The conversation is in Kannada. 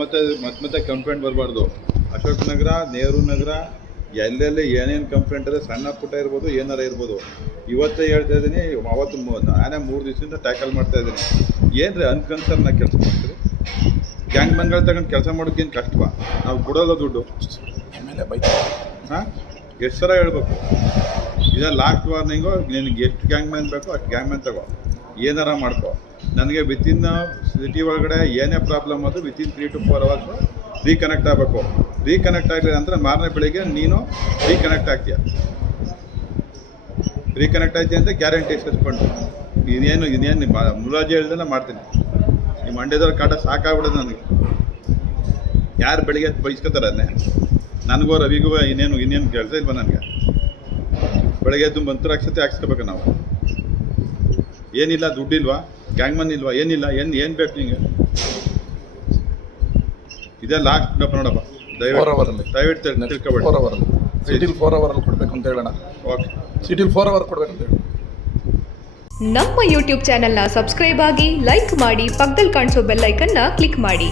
ಮತ್ತೆ ಕಂಪ್ಲೇಂಟ್ ಬರಬಾರ್ದು. ಅಶೋಕ್ ನಗರ, ನೆಹರು ನಗರ, ಎಲ್ಲೆಲ್ಲಿ ಏನೇನು ಕಂಪ್ಲೇಂಟ್ ಇದೆ, ಸಣ್ಣ ಪುಟ್ಟ ಇರ್ಬೋದು, ಏನಾರ ಇರ್ಬೋದು. ಇವತ್ತೇ ಹೇಳ್ತಾ ಇದ್ದೀನಿ, ಅವತ್ತು ನಾನೇ 3 ದಿವಸದಿಂದ ಟ್ಯಾಕಲ್ ಮಾಡ್ತಾ ಇದ್ದೀನಿ. ಏನು ರೀ ಅನ್ಕನ್ಸರ್ನ ಕೆಲಸ ಮಾಡ್ತೀರಿ? ಗ್ಯಾಂಗ್ ಮ್ಯಾನ್ಗಳು ತಗೊಂಡು ಕೆಲಸ ಮಾಡೋಕ್ಕೇನು ಕಷ್ಟವಾ? ನಾವು ಕೊಡೋಲ್ಲ ದುಡ್ಡು. ಹಾಂ, ಎಷ್ಟು ಸಲ ಹೇಳ್ಬೇಕು? ಇದೇ ಲಾಸ್ಟ್ ವಾರ್ನಿಂಗು. ನಿನಗೆ ಎಷ್ಟು ಗ್ಯಾಂಗ್ ಮ್ಯಾನ್ ಬೇಕೋ ಅಷ್ಟು ಗ್ಯಾಂಗ್ ಮ್ಯಾನ್ ತಗೋ, ಏನಾರ ಮಾಡ್ಕೋ. ನನಗೆ ವಿತಿನ್ ಸಿಟಿ ಒಳಗಡೆ ಏನೇ ಪ್ರಾಬ್ಲಮ್ ಅದು ವಿತಿನ್ 3 to 4 hours ರೀಕನೆಕ್ಟ್ ಆಗಬೇಕು. ರೀಕನೆಕ್ಟ್ ಆಗಲಿಲ್ಲ ಅಂದರೆ ಮಾರನೇ ಬೆಳಿಗ್ಗೆ ನೀನು ರೀಕನೆಕ್ಟ್ ಆಗ್ತೀಯ. ರೀಕನೆಕ್ಟ್ ಆಯ್ತು ಅಂತ ಗ್ಯಾರಂಟಿ ಸಸ್ಪೆಂಡು. ಇನ್ನೇನು ಮುಲಾಜಿ ಹೇಳ್ದೆಲ್ಲ ಮಾಡ್ತೀನಿ. ಈ ಮಂಡ್ಯದವ್ರ ಕಾಟ ಸಾಕಾಗ್ಬಿಡೋದು ನನಗೆ. ಯಾರು ಬೆಳಿಗ್ಗೆ ಬಯಸ್ಕೊತಾರೆ ಅದನ್ನೇ? ನನಗೋ ರವಿಗೂ ಇನ್ನೇನು ಕೆಲಸ ಇಲ್ವ ನನಗೆ? ಬೆಳಗ್ಗೆ ಎದ್ದು ಮಂತ್ರ ಅಕ್ಷತೆ ಹಾಕ್ಸ್ಕೋಬೇಕು ನಾವು. ಏನಿಲ್ಲ, ದುಡ್ಡಿಲ್ವಾ, ಗ್ಯಾಂಗ್ಮನ್ ಇಲ್ವಾ, ಏನಿಲ್ಲ, ಏನು ಬೇಕು ನಿಮಗೆ? ಇದೇ ಲಾಸ್ಟ್ ನೋಡಪ್ಪ. ದಯವಿಟ್ಟು ತಿಳ್ಕೊಬೇಡಿ. ಸಿಟಿಲಿ 4 hour ಕೊಡಬೇಕು ಅಂತ ಹೇಳೋಣ. ಓಕೆ, ಸಿಟಿಲಿ 4 hour ಕೊಡಬೇಕು ಅಂತ ಹೇಳಿ. ನಮ್ಮ ಯೂಟ್ಯೂಬ್ ಚಾನೆಲ್ನ ಸಬ್ಸ್ಕ್ರೈಬ್ ಆಗಿ, ಲೈಕ್ ಮಾಡಿ, ಪಕ್ಕದಲ್ಲಿ ಕಾಣಿಸೋ ಬೆಲ್ ಐಕನ್ನ ಕ್ಲಿಕ್ ಮಾಡಿ.